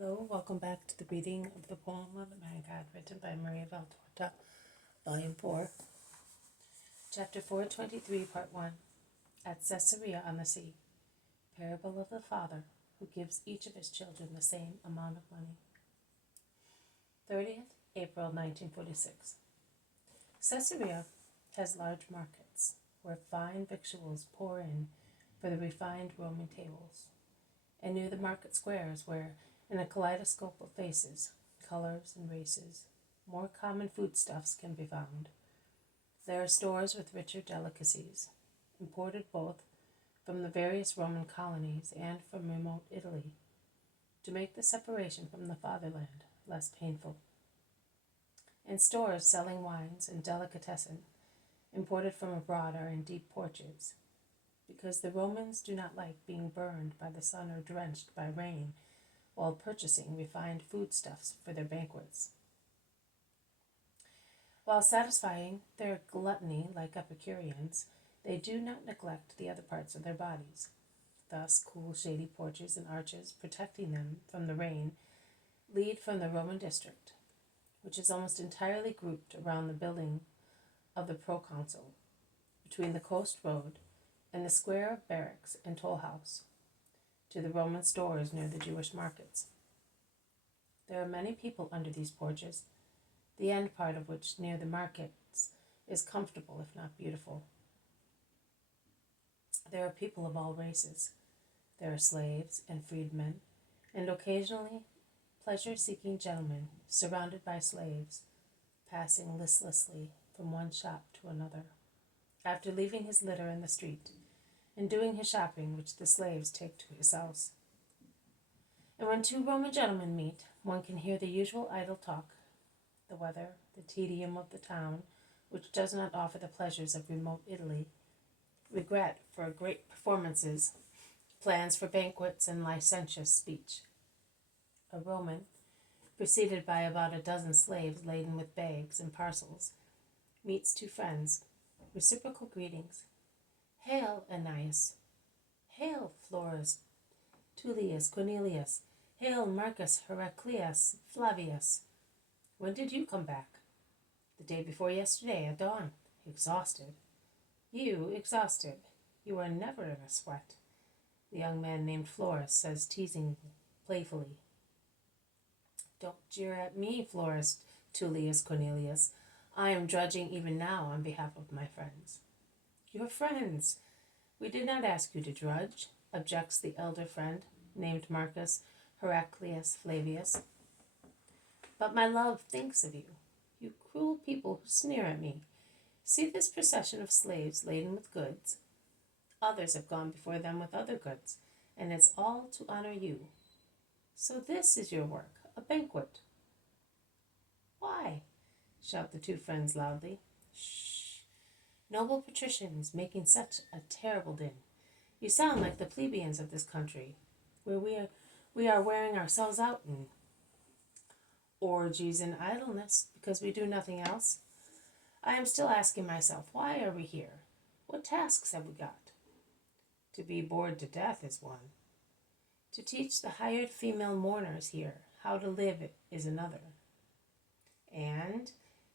Hello, welcome back to the reading of the poem of the Man-God, written by Maria Valtorta, Volume 4, Chapter 423, Part 1, at Caesarea on the Sea, Parable of the Father who gives each of his children the same amount of money. 30th April 1946. Caesarea has large markets, where fine victuals pour in for the refined Roman tables, and near the market squares where, in a kaleidoscope of faces, colors, and races, more common foodstuffs can be found. There are stores with richer delicacies, imported both from the various Roman colonies and from remote Italy, to make the separation from the fatherland less painful. And stores selling wines and delicatessen, imported from abroad, are in deep porches, because the Romans do not like being burned by the sun or drenched by rain while purchasing refined foodstuffs for their banquets. While satisfying their gluttony like Epicureans, they do not neglect the other parts of their bodies. Thus, cool, shady porches and arches protecting them from the rain lead from the Roman district, which is almost entirely grouped around the building of the proconsul, between the coast road and the square of barracks and toll house, to the Roman stores near the Jewish markets. There are many people under these porches, the end part of which, near the markets, is comfortable if not beautiful. There are people of all races. There are slaves and freedmen, and occasionally pleasure-seeking gentlemen surrounded by slaves, passing listlessly from one shop to another, after leaving his litter in the street, and doing his shopping which the slaves take to his house. And when two Roman gentlemen meet, one can hear the usual idle talk, the weather, the tedium of the town, which does not offer the pleasures of remote Italy, regret for great performances, plans for banquets, and licentious speech. A Roman, preceded by about a dozen slaves laden with bags and parcels, meets two friends. Reciprocal greetings. Hail, Aeneas. Hail, Florus, Tullius, Cornelius. Hail, Marcus, Heraclius, Flavius. When did you come back? The day before yesterday at dawn. Exhausted. You exhausted. You are never in a sweat, the young man named Florus says teasingly, playfully. Don't jeer at me, Florus, Tullius Cornelius. I am drudging even now on behalf of my friends. Your friends? We did not ask you to drudge, objects the elder friend, named Marcus Heraclius Flavius. But my love thinks of you, you cruel people who sneer at me. See this procession of slaves laden with goods. Others have gone before them with other goods, and it's all to honor you. So this is your work, a banquet. Why? Shout the two friends loudly. Shh! Noble patricians making such a terrible din. You sound like the plebeians of this country, where we are wearing ourselves out in orgies and idleness, because we do nothing else. I am still asking myself, why are we here? What tasks have we got? To be bored to death is one. To teach the hired female mourners here how to live is another. And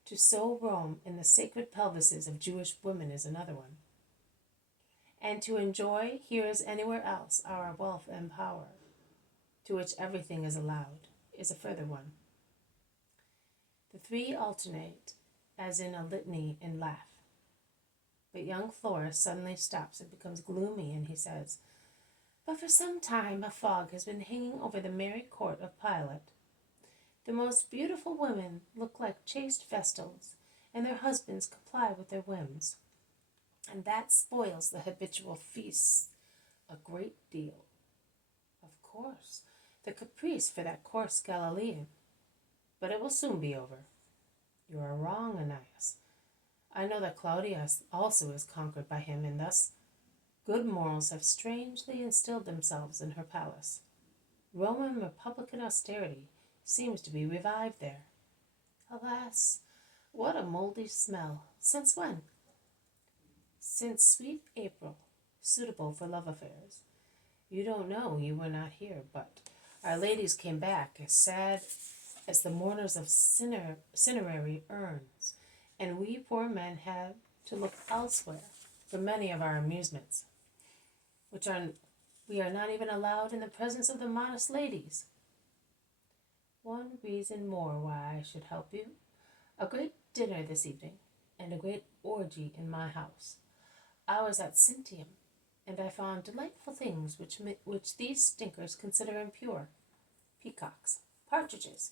to sow Rome in the sacred pelvises of Jewish women is another one. And to enjoy here as anywhere else our wealth and power, to which everything is allowed, is a further one. The three alternate, as in a litany, and laugh. But young Florus suddenly stops and becomes gloomy, and he says, But for some time a fog has been hanging over the merry court of Pilate. The most beautiful women look like chaste vestals, and their husbands comply with their whims. And that spoils the habitual feasts a great deal. Of course, the caprice for that coarse Galilean. But it will soon be over. You are wrong, Aeneas. I know that Claudius also is conquered by him, and thus good morals have strangely instilled themselves in her palace. Roman republican austerity seems to be revived there. Alas, what a moldy smell! Since when? Since sweet April, suitable for love affairs. You don't know, you were not here, but Our ladies came back as sad as the mourners of cinerary urns, and we poor men had to look elsewhere for many of our amusements, which we are not even allowed in the presence of the modest ladies. One reason more why I should help you. A great dinner this evening, and a great orgy in my house. I was at Sintium, and I found delightful things which these stinkers consider impure. Peacocks, partridges,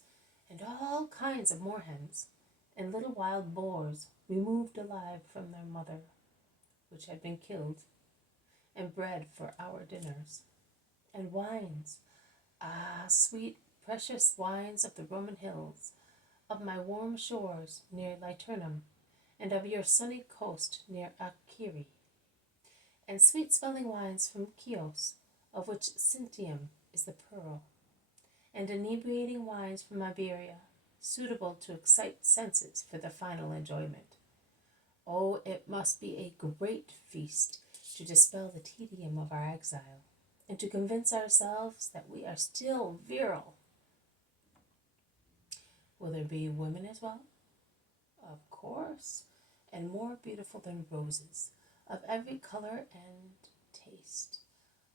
and all kinds of moorhens, and little wild boars removed alive from their mother, which had been killed, and bred for our dinners. And wines, sweet, precious wines of the Roman hills, of my warm shores near Liternum, and of your sunny coast near Achery, and sweet-smelling wines from Chios, of which Sintium is the pearl, and inebriating wines from Iberia, suitable to excite senses for the final enjoyment. Oh, it must be a great feast to dispel the tedium of our exile, and to convince ourselves that we are still virile. Will there be women as well? Of course, and more beautiful than roses, of every color and taste.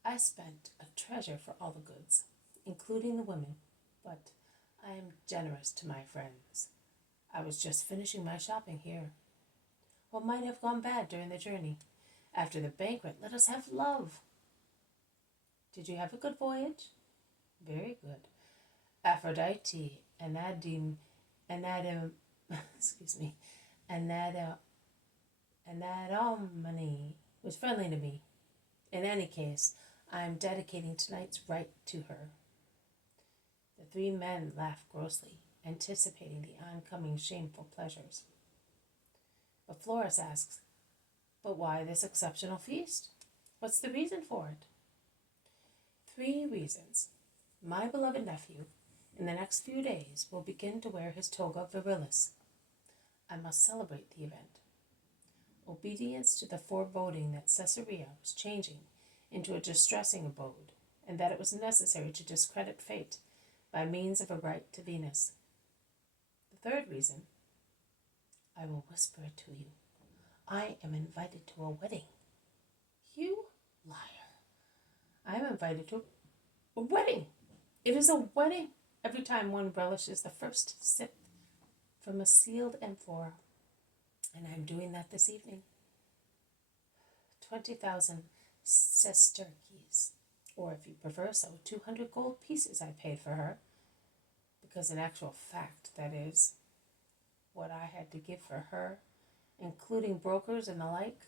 I spent a treasure for all the goods, including the women, but I am generous to my friends. I was just finishing my shopping here. What might have gone bad during the journey? After the banquet, let us have love. Did you have a good voyage? Very good. Aphrodite, Anadim, Anadomene was friendly to me. In any case, I am dedicating tonight's rite to her. The three men laughed grossly, anticipating the oncoming shameful pleasures. But Florus asks, but why this exceptional feast? What's the reason for it? 3 reasons. My beloved nephew, in the next few days, will begin to wear his toga virilis. I must celebrate the event. Obedience to the foreboding that Caesarea was changing into a distressing abode, and that it was necessary to discredit fate by means of a rite to Venus. The 3rd reason, I will whisper it to you. I am invited to a wedding. You liar. I am invited to a wedding. It is a wedding every time one relishes the first sip from a sealed amphora. And I'm doing that this evening. 20,000 sesterces, or if you prefer so, 200 gold pieces I paid for her, because in actual fact, that is what I had to give for her, including brokers and the like.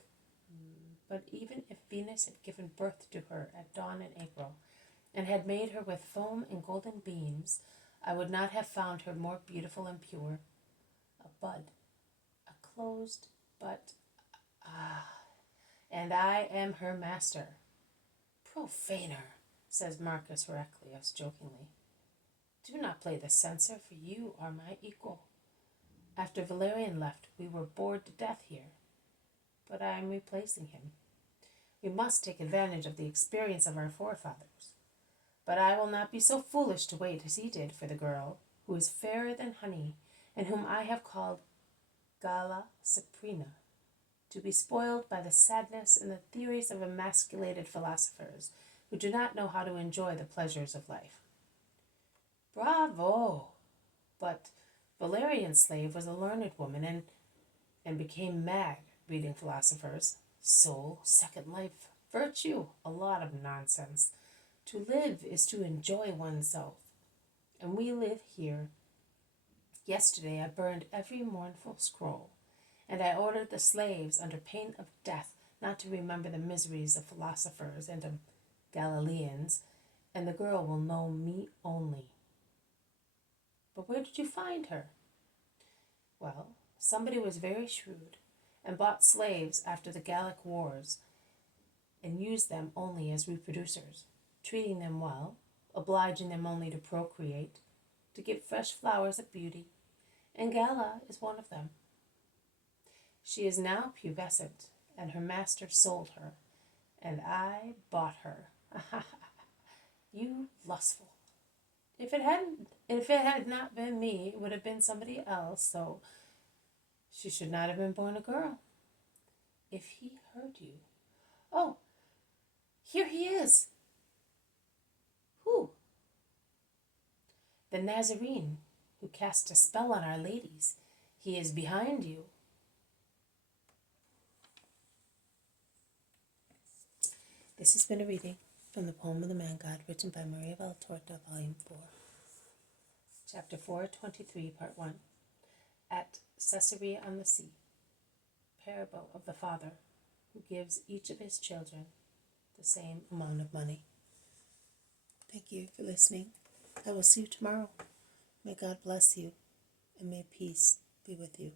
But even if Venus had given birth to her at dawn in April, and had made her with foam and golden beams, I would not have found her more beautiful and pure. A bud, a closed but and I am her master. Profaner, says Marcus Heraclius jokingly. Do not play the censor, for you are my equal. After Valerian left, we were bored to death here, but I am replacing him. We must take advantage of the experience of our forefathers. But I will not be so foolish to wait as he did for the girl, who is fairer than honey, and whom I have called Galla Cyprina, to be spoiled by the sadness and the theories of emasculated philosophers who do not know how to enjoy the pleasures of life. Bravo! But Valerian's slave was a learned woman and became mad reading philosophers. Soul, second life, virtue, a lot of nonsense. To live is to enjoy oneself. And we live here. Yesterday I burned every mournful scroll, and I ordered the slaves under pain of death not to remember the miseries of philosophers and of Galileans, and the girl will know me only. But where did you find her? Well, somebody was very shrewd, and bought slaves after the Gallic wars, and used them only as reproducers, treating them well, obliging them only to procreate, to give fresh flowers of beauty, and Galla is one of them. She is now pubescent, and her master sold her, and I bought her. You lustful. If it had not been me, it would have been somebody else, so she should not have been born a girl. If he heard you. Oh, here he is. Who? The Nazarene who cast a spell on our ladies. He is behind you. This has been a reading from the poem of the Man-God, written by Maria Valtorta, Volume 4, Chapter 423, Part 1. At Caesarea on the Sea, parable of the father who gives each of his children the same amount of money. Thank you for listening. I will see you tomorrow. May God bless you, and may peace be with you.